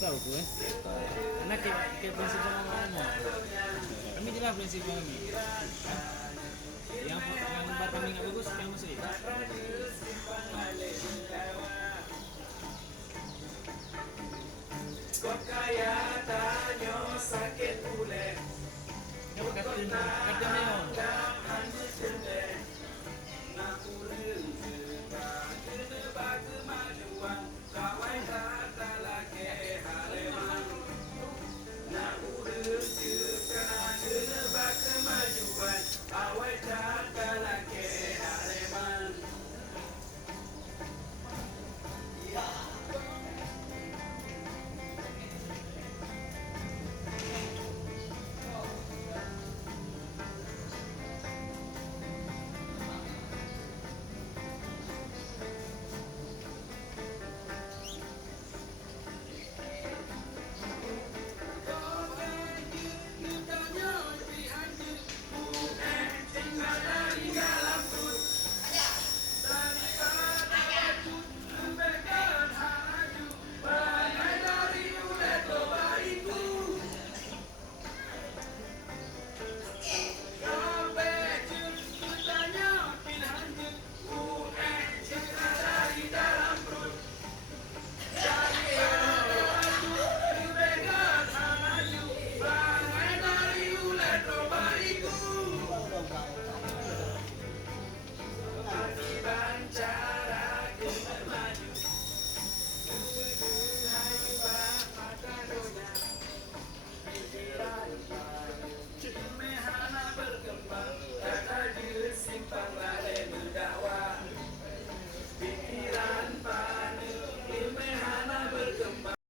tahu tuh ya. Karena kayak prinsip sama kamu. Kami jelas prinsip kami. Yang bar kami nggak bagus, yang masuk itu. Kok kaya tanyo sakit ulet. Kamu katanya,